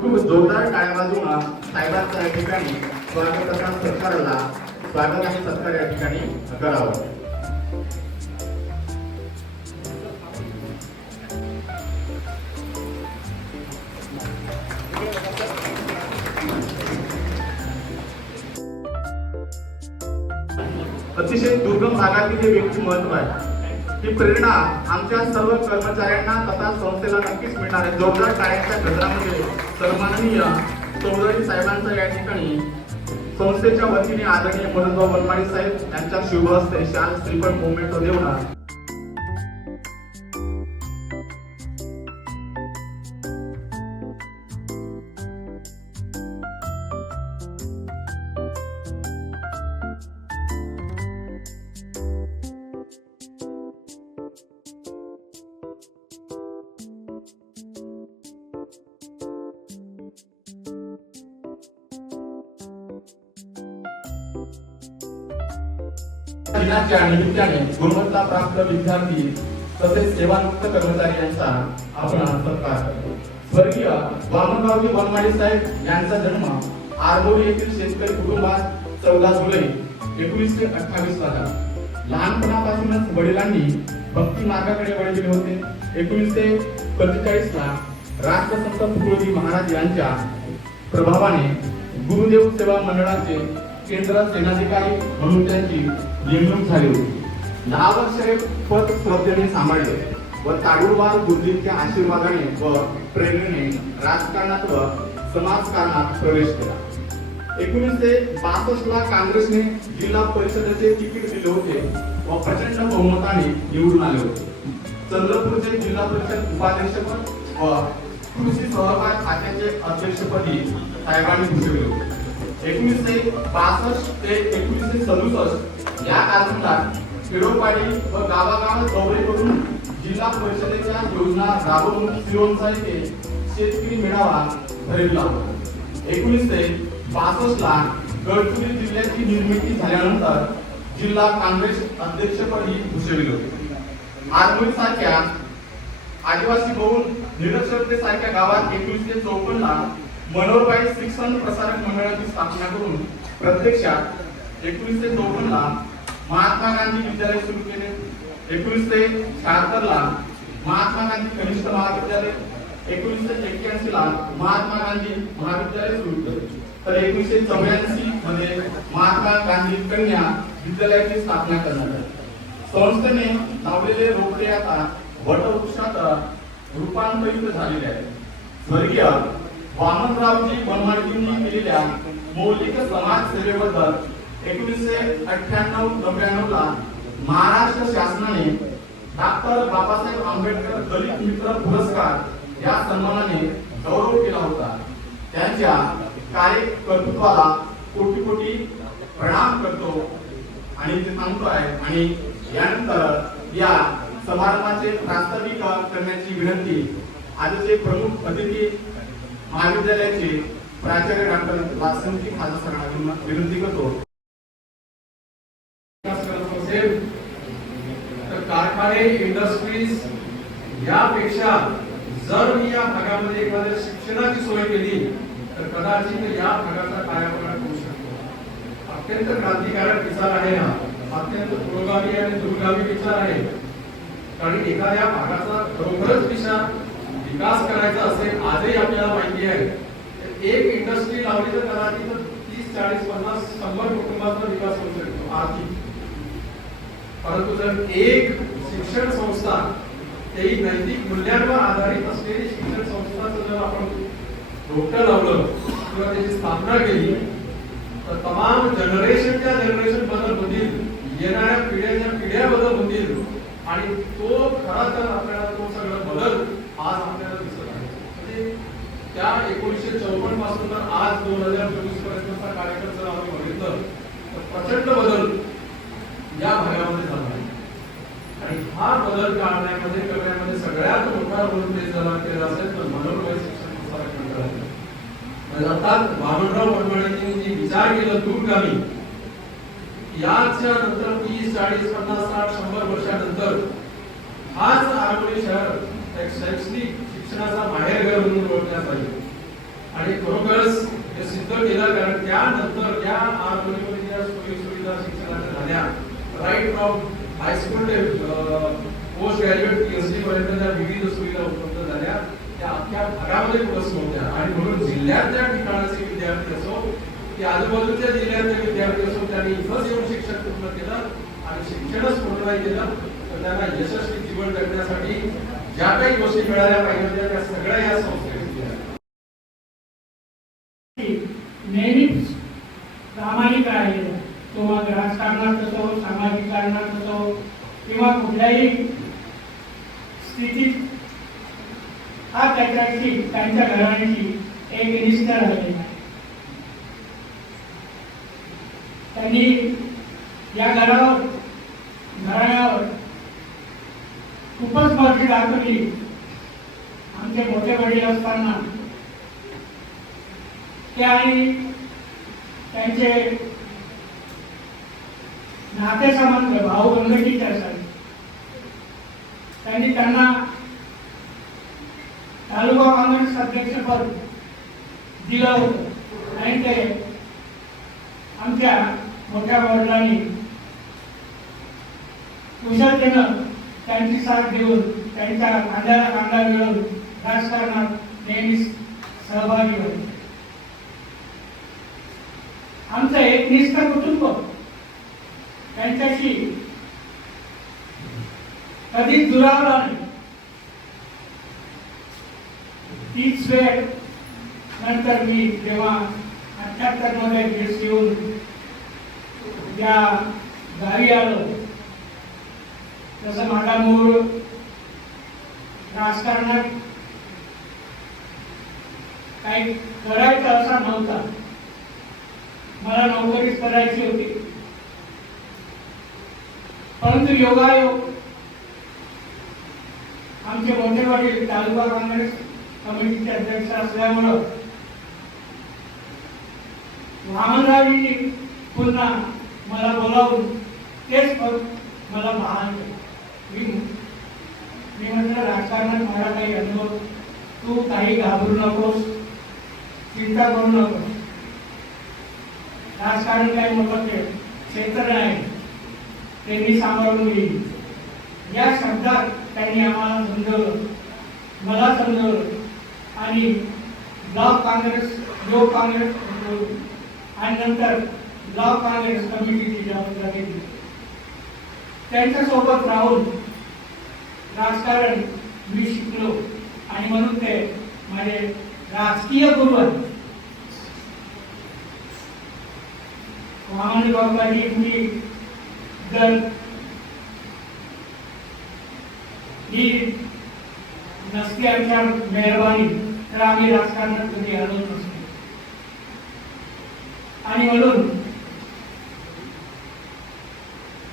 खूप जोरदार टाळ्या बाजूला साहेबांचा या ठिकाणी स्वागत असा सत्कारला स्वागत आणि सत्कार या ठिकाणी करावं. अतिशय दुर्गम भागातील हे व्यक्ती महत्त्व आहे. ही प्रेरणा आमच्या सर्व कर्मचाऱ्यांना तथा संस्थेला नक्कीच मिळणार आहे. जोरदार टाळ्यांच्या गजरामध्ये सन्माननीय चौधरी साहेबांचा या ठिकाणी संस्थेच्या वतीने आदरणीय मनोजभाऊ वनमाळी साहेब यांच्या शुभ हस्ते शाल श्रीफळ मुवमेंट देऊन दिनाच्या निमित्ताने गुणवत्ता प्राप्त विद्यार्थी तसेच सेवानिवृत्त कर्मचारी यांचा आपण सत्कार करतो. स्वर्गीय वामनरावजी वनमाळी साहेब यांचा जन्म आरमोरी येथील शेतकरी कुटुंबात चौदा जुलै एकोणीसशे अठ्ठावीस साला लहानपणापासूनच वडिलांनी भक्ती मार्गाकडे वळविले होते. एकोणीसशे पंचेचाळीस ला राष्ट्रसंत तुकडोजी महाराज यांच्या प्रभावाने गुरुदेव सेवा मंडळाचे केंद्र सेनाधिकारी म्हणून त्यांची नेमणूक झाली होती. दहा वर्ष हे पद श्रद्धेने सांभाळले व ताडुळवार गुरुजींच्या आशीर्वादाने व प्रेरणेने राजकारणात व समाजकारणात प्रवेश केला. एकोणीसशे बासष्ट ला काँग्रेसने जिल्हा परिषदेचे तिकीट दिले होते व प्रचंड बहुमताने निवडून आले होते. चंद्रपूरचे जिल्हा परिषद उपाध्यक्षपद व कृषी सहकार खात्याचे अध्यक्षपदी साहेबांनी भूषवले होते. एकोणीसशे बासष्ट ते एकोणीसशे सदुसष्ट या कालावधीत खेडोपाडी व गावागाव दौरे करून जिल्हा परिषदेच्या योजना राबवून सिरोंचा येथे शेतकरी मेळावा भरविला होता एकोणीसशे बासष्टला गडचिरोली जिल्ह्याची निर्मिती झाल्यानंतर जिल्हा काँग्रेस अध्यक्षपदी भूषविले होते. आरमोरी सारख्या आदिवासी बहुल निरक्षरतेसारख्या गावात एकोणीसशे चौपन्न ला मनोरबाई शिक्षण प्रसारक मंडळाची स्थापना करून प्रत्यक्षात एकोणीसशे चौपन्न ला महात्मा गांधी विद्यालय सुरू केले. एकोणीसशे शहात्तर ला महात्मा गांधी कनिष्ठ महाविद्यालय. एकोणीसशे एक्क्याऐंशी ला महात्मा गांधी महाविद्यालय सुरू केले. तर एकोणीसशे चौऱ्याऐंशी मध्ये महात्मा गांधी कन्या विद्यालयाची स्थापना करण्यात आली. संस्थेने लावलेले रोपटे आता वटवृक्षात रूपांतरित झालेले आहे. स्वर्गीय वामनरावजी बनमाडकींनी केलेल्या मौलिक समाज सेवेबद्दल एकोणीसशे अठ्ठ्याण्णव नव्याण्णव ला महाराष्ट्र शासनाने डॉक्टर बाबासाहेब आंबेडकर दलित मित्र पुरस्कार या सन्मानाने गौरव केला होता. त्यांच्या कार्यकर्तृत्वाला कोटी कोटी प्रणाम करतो आणि ते सांगतो आहे आणि यानंतर या समारंभाचे प्रास्ताविक करण्याची विनंती आजचे प्रमुख अतिथी महाविद्यालयाचे प्राचार्य डॉक्टर वासंती खाजा सरांना विनंती करतो. तर कारखाने इंडस्ट्रीज यापेक्षा जर मी या भागामध्ये एखाद्या शिक्षणाची सोय केली तर कदाचित या भागाचा कायापालट होऊ शकतो. अत्यंत क्रांतिकारक विचार आहे हा. अत्यंत पुरोगामी आणि दूरगामी विचार आहे. कारण एखाद्या भागाचा खरोखरच विचार विकास करायचा असेल आजही आपल्याला माहिती आहे. एक इंडस्ट्री लावली तर कदाचित तीस चाळीस पन्नास शंभर कुटुंबाचा विकास होऊ शकतो आर्थिक परंतु जर एक शिक्षण संस्था ते नैतिक मूल्यांवर आधारित असलेली शिक्षण संस्थाचं जर आपण डोकं लावलं किंवा त्याची स्थापना केली तर तमाम जनरेशनच्या जनरेशन बदल होतील. येणाऱ्या पिढ्याच्या पिढ्या बदल होतील. आणि तो खरा तर आपल्याला तो सगळं बदल आज आपल्याला दिसत आहे म्हणजे त्या एकोणीसशे चौपन्नपासून तर आज दोन हजार चोवीस पर्यंतचा कार्यक्रम जर आम्ही बघितलं तर प्रचंड बदल या भागामध्ये झाला आहे आणि हा बदल काढण्यामध्ये करण्यामध्ये सगळ्यात मोठा रोल प्ले झाला केला असेल तर मनोरमय शिक्षण संस्था आहे. म्हणजे अर्थात वामनराव मंडळांनी जे विचार केला दूरगामी याच्या नंतर तीस चाळीस पन्नास साठ शंभर वर्षानंतर हाच आरवली शहर शैक्षणिक शिक्षणाचा माहेरघर म्हणून ओळखण्यात आले आणि खरोखरच हे सिद्ध केलं कारण त्यानंतर त्या सोयी सुविधा शिक्षणाच्या झाल्या. राईट फ्रॉम हायस्कूल ते पोस्ट ग्रॅज्युएट पीएचडी पर्यंत ज्या विविध सुविधा उपलब्ध झाल्या. त्या अख्ख्या भागामध्ये पोहोचत होत्या. आणि म्हणून जिल्ह्यातल्या ठिकाणाचे विद्यार्थी असो की आजूबाजूच्या जिल्ह्यातले विद्यार्थी असो त्यांनी इथंच येऊन शिक्षण पूर्ण केलं आणि शिक्षणच पूर्ण नाही केलं तर त्यांना यशस्वी जीवन जगण्यासाठी ज्या काही गोष्टी मिळाल्या पाहिजे होत्या त्या सगळ्या या संस्थेने दिल्या नेहमीच प्रामाणिक राहिलेला आहे. तो मग राजकारणात असो सामाजिक कारणात असो किंवा कुठल्याही स्थितीत हा त्याच्याशी त्यांच्या घराण्याची एक निष्ठा राहिलेला आहे त्यांनी या घरावर घराण्यावर खूपच मर्जी दाखवली आमचे मोठे वडील असताना ते आणि त्यांचे नातेसंबंध भाऊ बंधकीचे असावे त्यांनी त्यांना तालुका काँग्रेस अध्यक्षपद दिलं होतं. आणि ते आमच्या मोठ्या वडिलांनी कुशलतेनं त्यांची साथ देऊन त्यांच्या कांद्याला कांदा मिळवून राजकारणात नेहमीच सहभागी होते. आमचं एकनिष्ठ कुटुंब त्यांच्याशी कधीच दुरावला नाही. तीच वेळ नंतर मी जेव्हा अठ्याहत्तरमध्ये देश येऊन त्या गावी आलो तसं माझा मूळ राजकारणात काही करायचं असा नव्हता. मला नोकरीच करायची होती. परंतु योगायोग आमचे मोठे वडील तालुका काँग्रेस कमिटीचे अध्यक्ष असल्यामुळं वामनरावजींनी पुन्हा मला बोलावून तेच पद मला महान केलं. मी मी म्हटलं राजकारणात मला काही अनुभव तू काही घाबरू नकोस चिंता करू नकोस. राजकारण काही मोठं ते क्षेत्र नाही ते मी सांभाळून घेईन या शब्दात त्यांनी आम्हाला समजवलं. मला समजवलं. आणि ब्लॉक काँग्रेस लोक काँग्रेस आणि नंतर ब्लॉक काँग्रेस कमिटीची जबाबदारी दिली त्यांच्यासोबत राहून राजकारण मी शिकलो. आणि म्हणून ते माझे राजकीय गुरु आहेत वामन बाबाजी मी जर ही नसती आमच्या मेहरबानी तर आम्ही राजकारणात कधी हरवत नसतो आणि म्हणून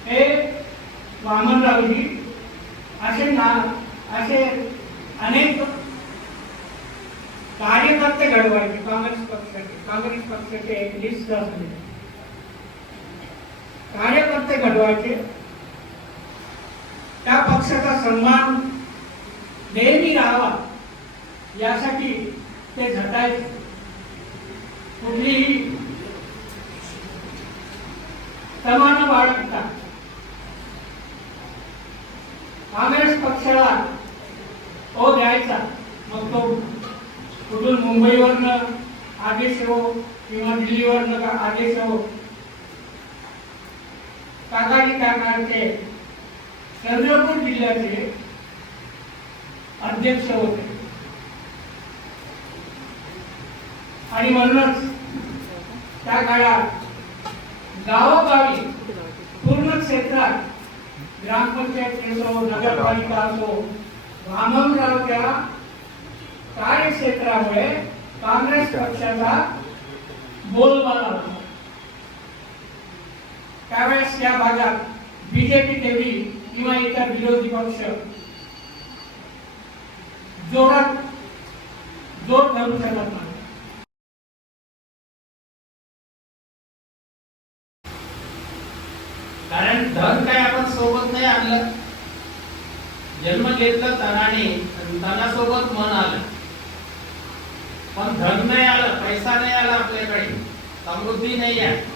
हे वामनरावजी असे ना असे अनेक कार्यकर्ते घडवायचे काँग्रेस पक्षाचे काँग्रेस पक्षाचे एक लिस्ट असले. कार्यकर्ते घडवायचे. त्या पक्षाचा सन्मान नेहमी राहावा यासाठी ते झटायचे. कुठलीही समान बाळगता काँग्रेस पक्षाला तो द्यायचा मग तो कुठून मुंबईवरनं आदेश हो किंवा दिल्लीवरनं का आदेश हो काकाजी काय चंद्रपूर जिल्ह्याचे अध्यक्ष होते. आणि म्हणूनच त्या काळात गावोगावी पूर्ण क्षेत्रात ग्रामपंचायत असो नगरपालिका असो वामनरावच्या कार्यक्षेत्रामुळे काँग्रेस पक्षाचा बोलबाला होता. त्यावेळेस या भागात बीजेपी तेवढी किंवा इतर विरोधी पक्ष जोरात जोर धरू शकत नाही कारण धन काय आपण सोबत नाही आणलं. जन्म घेतलं तनाने आणि तनासोबत मन आलं. पण धन नाही आलं पैसा नाही आला आपल्याकडे. समृद्धी नाही आहे.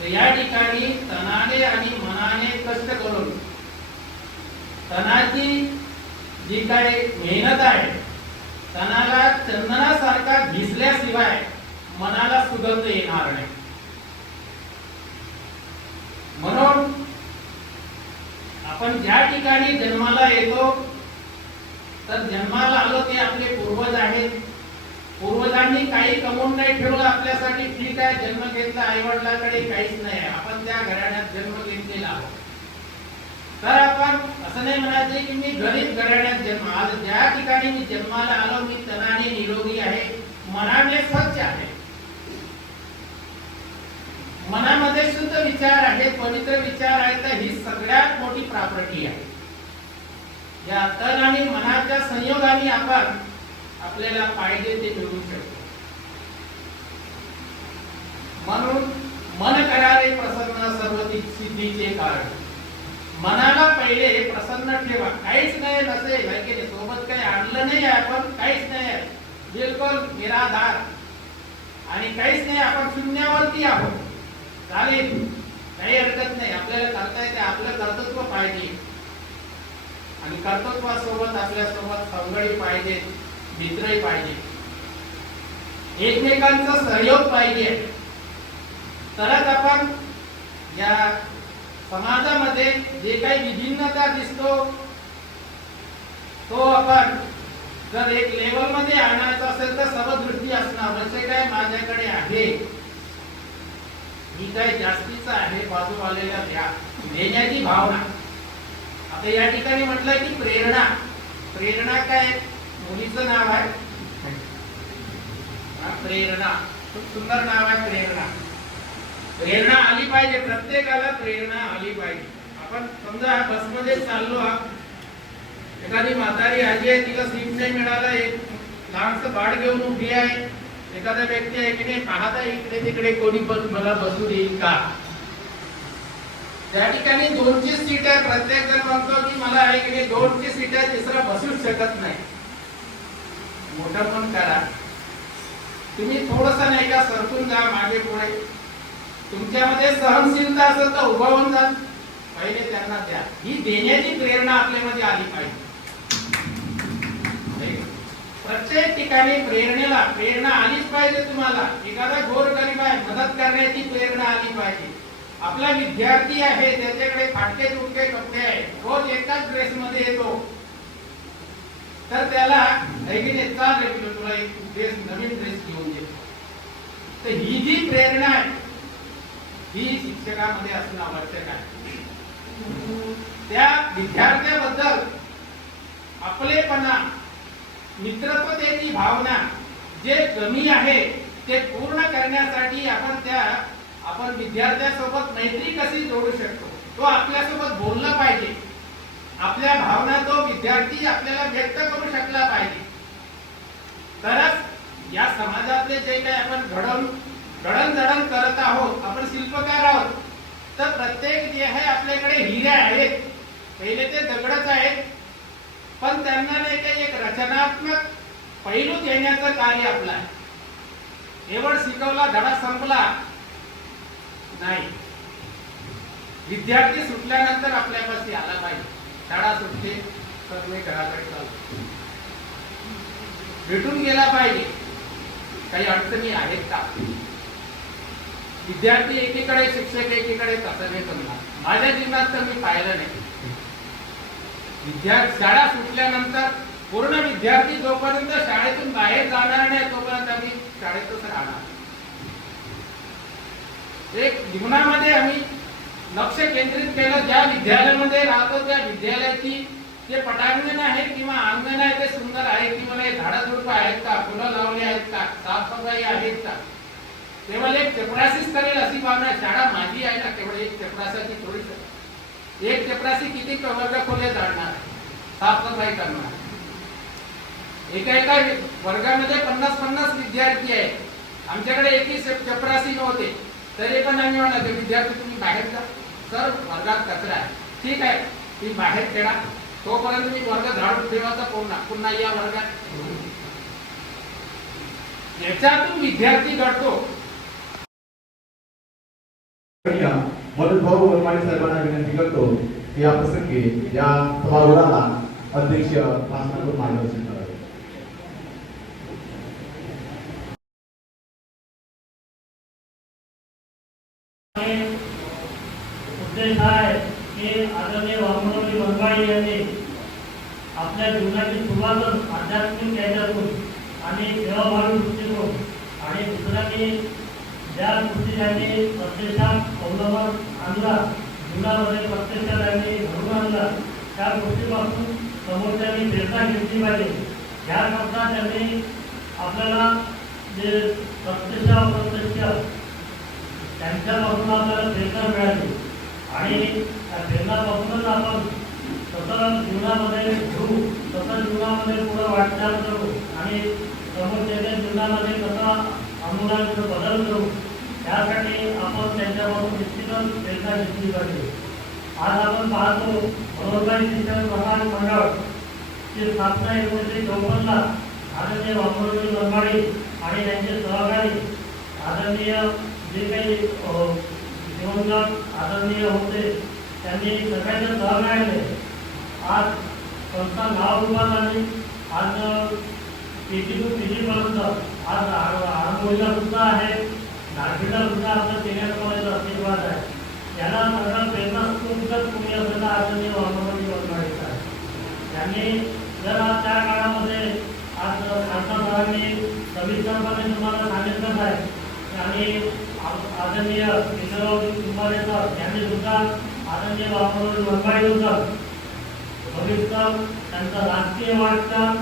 तर या ठिकाणी तनाने आणि मनाने कष्ट करून तनाची जी काय मेहनत आहे तनाला चंदनासारखा भिजल्याशिवाय मनाला सुगंध येणार नाही. म्हणून आपण ज्या ठिकाणी जन्माला येतो तर जन्माला आलो ते आपले पूर्वज आहेत. पूर्वजांनी काही कमवून नाही ठेवलं आपल्यासाठी ठीक आहे जन्म घेतला आई वडिलांकडे काहीच नाही. आपण त्या घराण्यात जन्म घेतलेला आहोत. तर आपण असं नाही म्हणायचे की मी गरीब घराण्यात जन्म आज ज्या ठिकाणी मी जन्माला आलो मी तनाने निरोगी आहे. मनाने स्वच्छ आहे. मनामध्ये शुद्ध विचार आहे पवित्र विचार आहे तर ही सगळ्यात मोठी प्रॉपर्टी आहे. या तन आणि मनाच्या संयोगाने आपण आपल्याला पाहिजे ते मिळवू शकतो. म्हणून मन करारे प्रसन्न सर्व सिद्धीचे कारण. मनाला पहिले प्रसन्न ठेवा. काहीच नाही नसेल की सोबत काही आणलं नाही आपण काहीच नाही. बिलकुल निराधार. आणि काहीच नाही आपण शून्यावरती आहोत. चालेल. काही हरकत नाही. आपल्याला करता येते आपलं कर्तृत्व पाहिजे. आणि कर्तृत्वासोबत आपल्यासोबत संगडी पाहिजे. मित्रही पाहिजे. एकमेकांचा सहयोग पाहिजे. तरच आपण या समाजामध्ये जे काही विभिन्नता दिसतो तो आपण जर एक लेवलमध्ये आणायचा असेल तर सर्वदृष्टी असणार. म्हणजे काय माझ्याकडे आहे. ही काय जास्तीचा आहे बाजूवालेला द्या. देण्याची भावना. आता या ठिकाणी म्हटलंय की प्रेरणा. प्रेरणा काय? मुलीचं नाव आहे. हा, प्रेरणा. खूप सुंदर नाव आहे प्रेरणा. प्रेरणा आली पाहिजे. प्रत्येकाला प्रेरणा आली पाहिजे. आपण समजा बसमध्ये चाललो आहोत. एखादी म्हातारी आजी आहे तिला सीट नाही मिळाला एक लहानस बाळ घेऊन उभी आहे. एखादा व्यक्ती आहे की नाही पाहता इकडे तिकडे कोणी पण मला बसू देईल का? त्या ठिकाणी दोनची सीट आहे. प्रत्येक जण म्हणतो की मला आहे की नाही दोनची सीट आहे तिसरा बसूच शकत नाही. मोठं पण करा. तुम्ही थोडस नाही का सरकून जा मागे पुढे. तुमच्यामध्ये सहनशीलता असेल तर उभा होऊन जा. पहिले त्यांना द्या. ही देण्याची प्रेरणा आपल्यामध्ये आली पाहिजे. प्रत्येक ठिकाणी प्रेरणेला प्रेरणा आलीच पाहिजे तुम्हाला. एखादा गोर गरीब आहे मदत करण्याची प्रेरणा आली पाहिजे. आपला विद्यार्थी आहे त्याच्याकडे फाटके तुटके कपडे आहेत. रोज एकाच ड्रेस मध्ये येतो. तर त्याला है नाही, चाल रे तुला एक ड्रेस नवीन ड्रेस घेऊन देतो तर ही जी प्रेरणा आहे ही शिक्षकामध्ये असणं आवश्यक आहे. त्या विद्यार्थ्याबद्दल आपलेपणा मित्रत्वतेची भावना जे कमी आहे ते पूर्ण करण्यासाठी आपण त्या आपण विद्यार्थ्यासोबत मैत्री कशी जोडू शकतो? तो आपल्यासोबत बोलला पाहिजे. आपल्या भावना तो विद्यार्थी आपल्याला व्यक्त करू शकला पाहिजे. तरच या समाजातले जे काही आपण घडवून घडण करत आहोत आपण शिल्पकार आहोत तर प्रत्येक जे आहे आपल्याकडे हिरे आहेत. पहिले ते दगडच आहेत. पण त्यांना नाही काही एक रचनात्मक पैलू देण्याचं कार्य आपलं आहे. केवळ शिकवला धडा संपला नाही. विद्यार्थी सुटल्यानंतर आपल्यापाशी आला पाहिजे. शाळा सुटते तर मी घराकडे चालतो भेटून गेला पाहिजे. काही अडचणी आहेत का? विद्यार्थी एकीकडे शिक्षक एकीकडे तसं नाही माझ्या जीवनात तर मी पाहिलं नाही. विद्यार्थी शाळा सुटल्यानंतर पूर्ण विद्यार्थी जोपर्यंत शाळेतून बाहेर जाणार नाही तोपर्यंत आम्ही शाळेतच राहणार. एक जीवनामध्ये आम्ही लक्ष केंद्रित केलं ज्या विद्यालयामध्ये राहतो त्या विद्यालयाची जे पटांगण आहे किंवा अंगण आहे ते सुंदर आहे की मला हे झाडं झुडपं आहेत का फुलं लावली आहेत का साफसफाई आहेत का? केवळ एक चपरासीच करेल अशी भावना शाळा माझी आहे ना केवळ एक चपरासाची थोडी एक चपरासी किती वर्ग खोले जाणार साफसफाई करणार. एका एका वर्गामध्ये पन्नास पन्नास विद्यार्थी आहेत. आमच्याकडे एकही चपरासी नव्हते तरी पण नाही म्हणाले विद्यार्थी तुम्ही बाहेर जा. सर वर्गात कचरा आहे. ठीक आहे ती बाहेर खेळा. तोपर्यंत मी वर्ग झाडून ठेवायचा पुन्हा पुन्हा या वर्गात. याच्यातून विद्यार्थी घडतो. म्हणून भाऊ वनमाळी साहेबांना विनंती करतो की या प्रसंगी या समारोहाला अध्यक्ष भाषणातून मार्गदर्शन करावे उद्देश हा आहे की आदरणीय वामनरावजी वनवाडी यांनी आपल्या जीवनाची सुरुवातच आध्यात्मिक याच्यातून आणि सेवाभावी दृष्टिकोन. आणि दुसऱ्यांनी ज्या गोष्टी त्यांनी प्रत्यक्षात अवलंबन आणला जीवनामध्ये प्रत्यक्षात त्यांनी घडून आणला त्या गोष्टीपासून समोर त्यांनी प्रेरणा घेतली पाहिजे. ह्याकरता त्यांनी आपल्याला जे प्रत्यक्ष अप्रत्यक्ष त्यांच्यापासून आपल्याला प्रेरणा मिळाली. आणि त्या प्रेरणापासूनच आपण स्वतः जीवनामध्ये घेऊ स्वतः जीवनामध्ये पुढे वाटचाल करू आणि समोरच्या जीवनामध्ये कसा अनुदान बदल करू त्यासाठी आपण त्यांच्यापासून निश्चितच प्रेरणा घेतली पाहिजे. आज आपण पाहतो मनोरबाई शिक्षण प्रसार मंडळ ची स्थापना एकोणीसशे चौपन्नला आदरणीय वामनरावजी लंबाडी आणि त्यांचे सहकारी आदरणीय जे काही अ, दिवंगत आदरणीय होते त्यांनी सगळ्यांच्या सहकार्याने आज संस्था नाव रूपात आली आज के जी आज आरंभोळीला सुद्धा आहे नागपूरला सुद्धा आपल्या सिनियर कॉलेज अस्तित्वात आहे. त्याला याला प्रेरणा प्रेरणास्फूर्तच कोणी असेल आदरणीय वामनरावजी वनवाडीचा आहे. त्यांनी जर आज त्या काळामध्ये आज खासदार साहेबांनी सविस्तरपणे तुम्हाला सांगितलं आहे आणि आदरणीय किशोरराव कुंभारे सर यांनी सुद्धा आदरणीय बाबाजी वनवाडी होतं अभ्यासक्रम त्यांचं राजकीय वाटचाल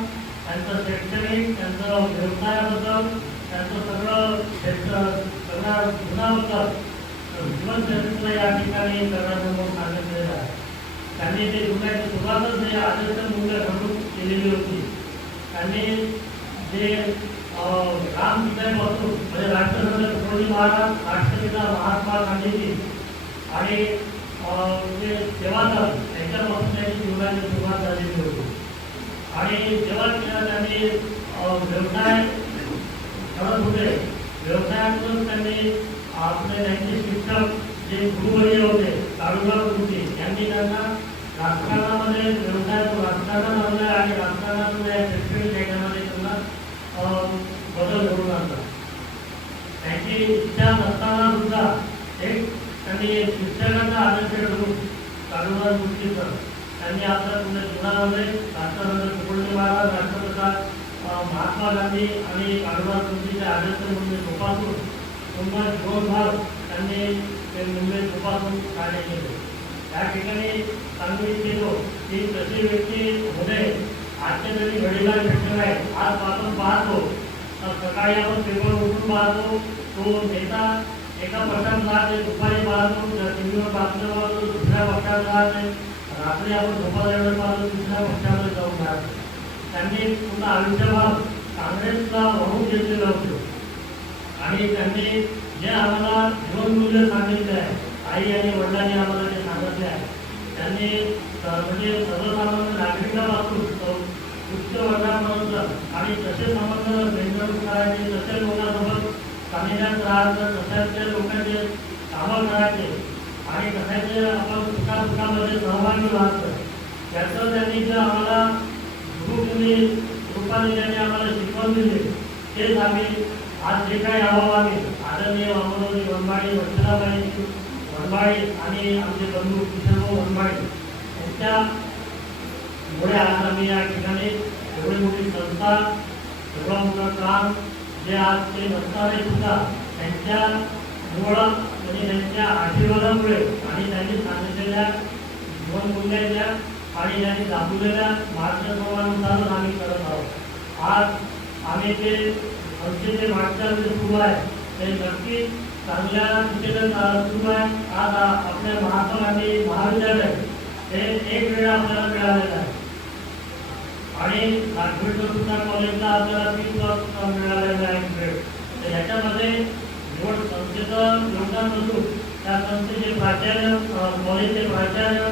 त्यांचं शैक्षणिक त्यांचं व्यवसायाबद्दल त्यांचं सगळं क्षेत्र सगळ्या गुणाबद्दल जीवनचरित्र या ठिकाणी सगळ्यांसमोर सांगितलेलं आहे. त्यांनी ते जुन्याची सुरुवातच हे आदर्श मूल्य घडून केलेली होती त्यांनी जे रामपासून म्हणजे राष्ट्रसंत तुकडोजी महाराज राष्ट्रपिता महात्मा गांधीजी आणि अं, जे सेवादल यांच्यापासून त्यांची जीवनाची सुरुवात झालेली होती आणि जेव्हा त्यांनी व्यवसाय करत होते व्यवसायातून त्यांनी आपले त्यांचे शिक्षक जे गुरुवर्य होते काळूराव गुरुजी यांनी त्यांना राजकारणामध्ये व्यवसाय राजकारण आणलं आणि राजकारणातून या शैक्षणिक याच्यामध्ये त्यांना बदल घडून आणला. त्यांची इच्छा नसताना सुद्धा एक त्यांनी शिक्षकांचा आदर्श घडून काळूराव गुरुजीचं त्यांनी आपल्या पूर्ण जीवनामध्ये राष्ट्रसंत तुकडोजी महाराज राष्ट्रपिता महात्मा गांधी आणि काळूराव गुरुजीचे आदर्श म्हणजे जोपासून पूर्ण जीवनभर त्यांनी ते मुंबईत जोपासून कार्य केले. त्या ठिकाणी सांगू इच्छितो की तशी व्यक्ती होणे आजच्या तरी घडीला भेटणार आहे आज आपण पाहतो सकाळी आपण पेपर उठून पाहतो तो नेता एका पक्षात राहते दुपारी पाहतो टीव्हीवर बातम्या पाहतो दुसऱ्या पक्षात राहते रात्री आपण झोपायला पाहतो दुसऱ्या पक्षामध्ये जाऊन राहतो त्यांनी पुन्हा आयुष्यभर काँग्रेसला वाहून घेतलेलं होतं. आणि त्यांनी जे आम्हाला जीवनमूल्य सांगितले आहे आई आणि वडिलांनी आम्हाला जे सांगितले आहे त्यांनी म्हणजे सर्वसामान्य नागरिकापासून उच्च वर्गापर्यंत आणि तसे संबंध मेंटेन करायचे तसे लोकांसोबत सानिध्यात राहायचं तशाचे लोकांचे कामं करायचे आणि तशाचे आपण सुखा सुखामध्ये सहभागी त्याचं त्यांनी जे आम्हाला रूपाने आम्हाला शिकवण दिली तेच आम्ही आज जे काही आम्ही आदरणीय आणि आमचे बंधू किशोरभाऊ वनवाडी यांच्या मुळे आज आम्ही या ठिकाणी एवढी मोठी संस्था मोठं काम जे आज ते नसणारे सुद्धा त्यांच्या मुळा म्हणजे त्यांच्या आशीर्वादामुळे आणि त्यांनी सांगितलेल्या दोन मूल्याच्या आणि त्यांनी दाखवलेल्या मार्गक्रमानुसारच आम्ही करत आहोत. आज आम्ही जे आमचे जे वाटचाल जे सुरू आहे ते नक्की चांगल्या दिशेनं सुरू आहे. आज आपल्या महात्मा गांधी महाविद्यालय हे एक वेळा आपल्याला मिळालेलं आहे. आणि नागपूरचं सुद्धा कॉलेजला आपल्याला तीन वर्ष मिळालेला आहे ग्रेड तर याच्यामध्ये निवड संस्थेचं योगदान नसून त्या संस्थेचे प्राचार्य कॉलेजचे प्राचार्य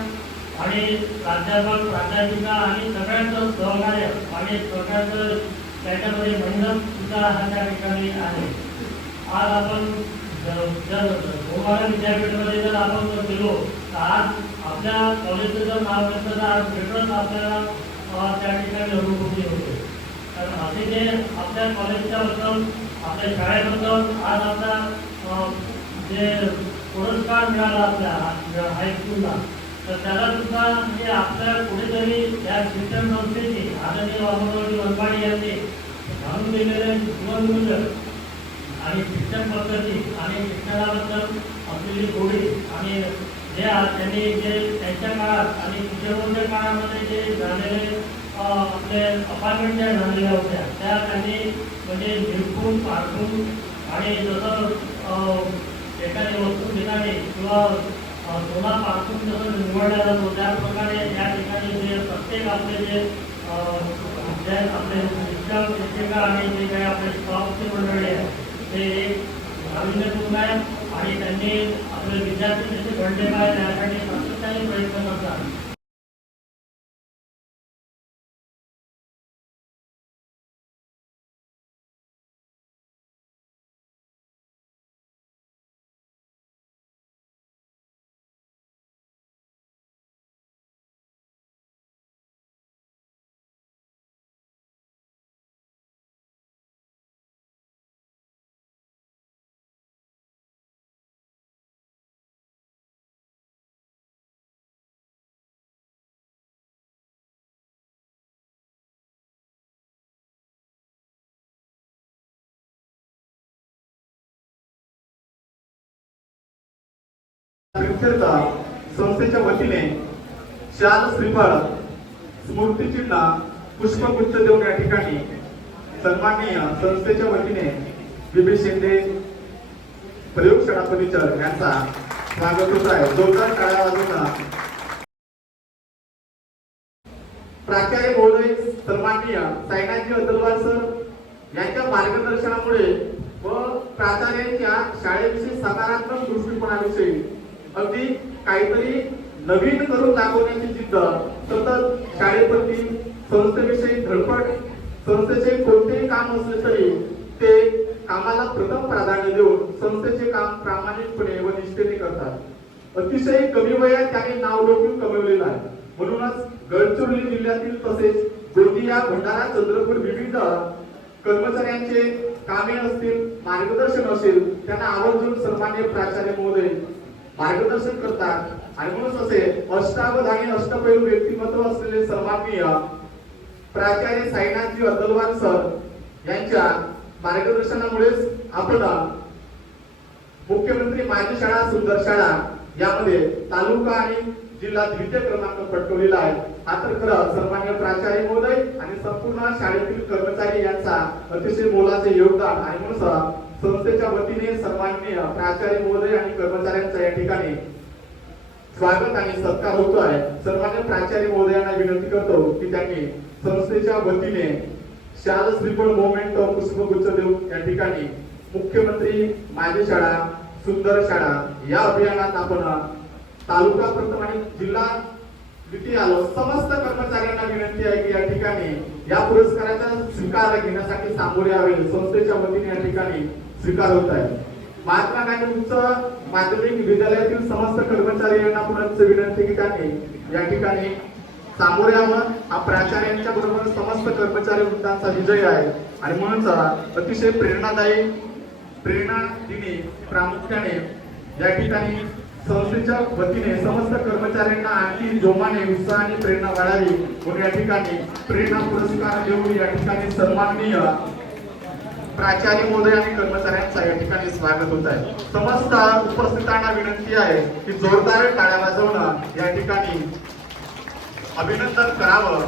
आणि प्राध्यापक प्राध्यापिका आणि सगळ्यांचं सहकार्य आणि सगळ्यांचं त्याच्यामध्ये मेहनत सुद्धा हा त्या ठिकाणी आहे. आज आपण जर जर विद्यापीठामध्ये जर आपण जर गेलो तर आज आपल्या कॉलेजचं जर नाव घेतलं तर आज वेगळंच आपल्याला त्या ठिकाणी अनुभूती होते. तर असे जे आपल्या कॉलेजच्या बद्दल आपल्या शाळेबद्दल आज आपला जे पुरस्कार मिळाला आपल्या हायस्कूलला तर त्याला सुद्धा म्हणजे आपल्या कुठेतरी या शिक्षण संस्थेची आदरणीय वामनरावजी वनवाडी यांनी घालून दिलेले जीवनमूल्य आणि शिक्षण पद्धती आणि शिक्षणाबद्दल असलेली गोडी आणि जे त्यांनी जे त्यांच्या काळात आणि किशोरवंच्या काळामध्ये जे झालेले आपले अपार्टमेंट ज्या झालेल्या होत्या त्या त्यांनी म्हणजे निरखून पारखून आणि जसं एखादी वस्तू ठिकाणी किंवा अं, सोना पारखून जसं निवडल्या जातो त्याप्रकारे या ठिकाणी जे प्रत्येक आपले जे जे आपले शिक्षक शिक्षिका आणि जे काही आपले स्टाफची मंडळी आहे ते एक नाविन्यपूर्ण आहे आणि त्यांनी आपले विद्यार्थी कसे घडले पाहिजे यासाठी सातत्याने प्रयत्न करतात. प्रिन्सेसचा संस्थेच्या वतीने शाल श्रीफळ स्मृतिचिन्ह पुष्पगुच्छ देऊन या ठिकाणी सन्माननीय संस्थेच्या वतीने बीबी शिंदे प्रयोगशाळा परिचर यांचा स्वागत होत आहे. जोरदार काळ्या वाजवता. प्राचार्य महोदय सन्माननीय सायनाजी अतलवार सर यांच्या मार्गदर्शनामुळे व प्राचार्यांच्या शाळेविषयी सकारात्मक दृष्टिकोनाविषयी अगदी काहीतरी नवीन करून दाखवण्याची जिद्द सतत शाळेप्रती संस्थेविषयी धडपड संस्थेचे कोणतेही काम असले तरी ते कामाला प्रथम प्राधान्य देऊन संस्थेचे काम प्रामाणिकपणे व निष्ठेने करतात. अतिशय कमी वयात त्यांनी नाव लोकून कमवलेलं आहे. म्हणूनच गडचिरोली जिल्ह्यातील तसेच गोंदिया भंडारा चंद्रपूर विविध कर्मचाऱ्यांचे कामे असतील मार्गदर्शन असेल त्यांना आवर्जून सन्मान्य प्राचार्य महोदय मार्गदर्शन करतात. आणि म्हणूनच असे अष्टावधानी अष्टपैलू व्यक्तिमत्व असलेले सन्माननीय प्राचार्य साईनाथजी अद्दलवार सर यांच्या मार्गदर्शनामुळेच आपण मुख्यमंत्री माझी शाळा सुंदर शाळा यामध्ये तालुका आणि जिल्हा द्वितीय क्रमांक पटकवलेला आहे. हा तर खरं सन्मान्य प्राचार्य महोदय आणि संपूर्ण शाळेतील कर्मचारी यांचा अतिशय मोलाचे योगदान आणि म्हणून संस्थेच्या वतीने सन्माननीय प्राचार्य महोदय आणि कर्मचाऱ्यांचा या ठिकाणी स्वागत आणि सत्कार होतो आहे. सन्मान्य प्राचार्य महोदयांना विनंती करतो की त्यांनी संस्थेच्या वतीने शाल श्रीफळ मोमेंट पुष्पगुच्छ देऊन या ठिकाणी मुख्यमंत्री माझी शाळा सुंदर शाळा या अभियानात आपण तालुका प्रथम आणि जिल्हा द्वितीय आलो. समस्त कर्मचाऱ्यांना विनंती आहे की या ठिकाणी या पुरस्काराचा स्वीकार घेण्यासाठी सामोरे यावे. संस्थेच्या वतीने या ठिकाणी स्वीकार होत आहे महात्मा गांधींचं माध्यमिक विद्यालयातील समस्त कर्मचारी यांना पुनश्च विनंती की त्यांनी या ठिकाणी सामोरे यावं हा प्राचार्यांच्या बरोबर समस्त कर्मचारी वृद्धांचा विजय आहे. आणि म्हणूनच अतिशय प्रेरणादायी प्रेरणा दिनी प्रामुख्याने या ठिकाणी संस्थेच्या वतीने समस्त कर्मचाऱ्यांना आणखी जोमाने उत्साह आणि प्रेरणा वाढावी म्हणून या ठिकाणी प्रेरणा पुरस्कार देऊन या ठिकाणी सन्माननीय प्राचार्य महोदय आणि कर्मचाऱ्यांचा या ठिकाणी स्वागत होत आहे. समस्त उपस्थितांना विनंती आहे की जोरदार टाळ्या वाजवणं या ठिकाणी अभिनंदन करावं.